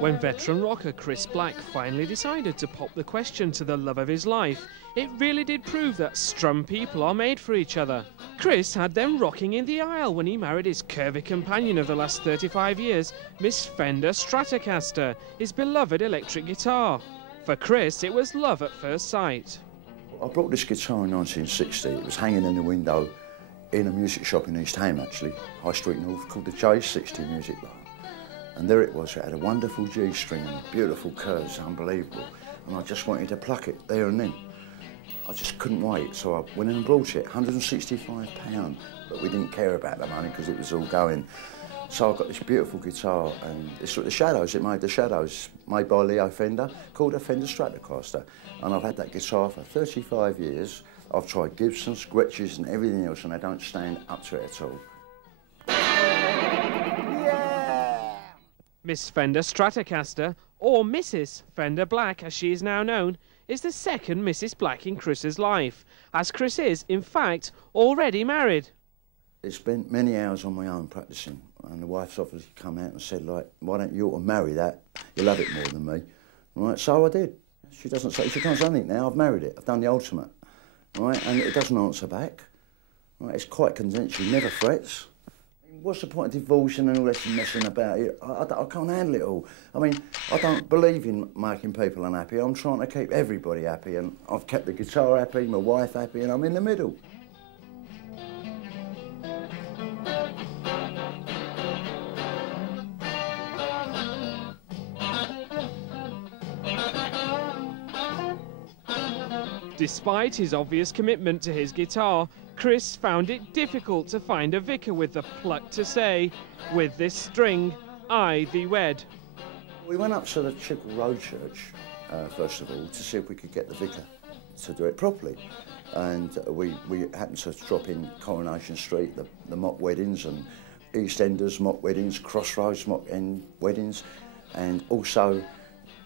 When veteran rocker Chris Black finally decided to pop the question to the love of his life, it really did prove that strum people are made for each other. Chris had them rocking in the aisle when he married his curvy companion of the last 35 years, Miss Fender Stratocaster, his beloved electric guitar. For Chris, it was love at first sight. I brought this guitar in 1960. It was hanging in the window in a music shop in East Ham, actually, High Street North, called the J60 Music Bar. And there it was, it had a wonderful G string and beautiful curves, unbelievable. And I just wanted to pluck it there and then. I just couldn't wait, so I went in and bought it, £165. But we didn't care about the money because it was all going. So I got this beautiful guitar, and it's the Shadows, it made the Shadows, made by Leo Fender, called a Fender Stratocaster. And I've had that guitar for 35 years. I've tried Gibsons, Gretsch's and everything else, and they don't stand up to it at all. Miss Fender Stratocaster, or Mrs. Fender Black as she is now known, is the second Mrs. Black in Chris's life, as Chris is, in fact, already married. It's spent many hours on my own practising, and the wife's obviously come out and said, like, why don't you ought to marry that? You'll love it more than me. Right, so I did. She doesn't say, she comes anything now, I've married it, I've done the ultimate. Right, and it doesn't answer back. Right, it's quite content, she never frets. What's the point of divorcing and all this messing about it? I can't handle it all. I mean, I don't believe in making people unhappy. I'm trying to keep everybody happy, and I've kept the guitar happy, my wife happy, and I'm in the middle. Despite his obvious commitment to his guitar, Chris found it difficult to find a vicar with the pluck to say, "With this string, I thee wed." We went up to the Chickwell Road Church, first of all, to see if we could get the vicar to do it properly. And we happened to drop in Coronation Street, the mock weddings, and EastEnders mock weddings, Crossroads mock end weddings, and also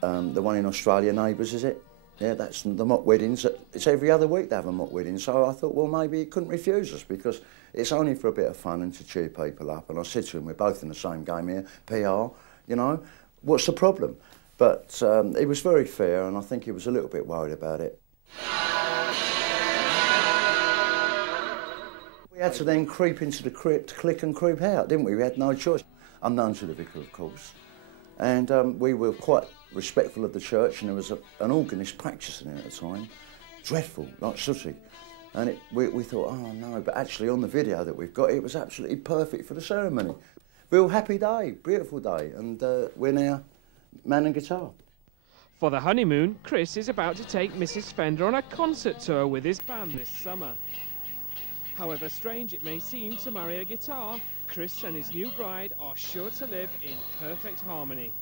the one in Australia, Neighbours, is it? Yeah, that's the mock weddings. It's every other week they have a mock wedding, so I thought, well, maybe he couldn't refuse us because it's only for a bit of fun and to cheer people up. And I said to him, we're both in the same game here, PR, you know, what's the problem? But he was very fair, and I think he was a little bit worried about it. We had to then creep into the crypt, click and creep out, didn't we? We had no choice. Unknown to the vicar, of course. And we were quite respectful of the church, and there was an organist practising it at the time. Dreadful, like sooty. And we thought, oh no, but actually on the video that we've got, it was absolutely perfect for the ceremony. Real happy day, beautiful day, and we're now man and guitar. For the honeymoon, Chris is about to take Mrs. Fender on a concert tour with his band this summer. However strange it may seem to marry a guitar, Chris and his new bride are sure to live in perfect harmony.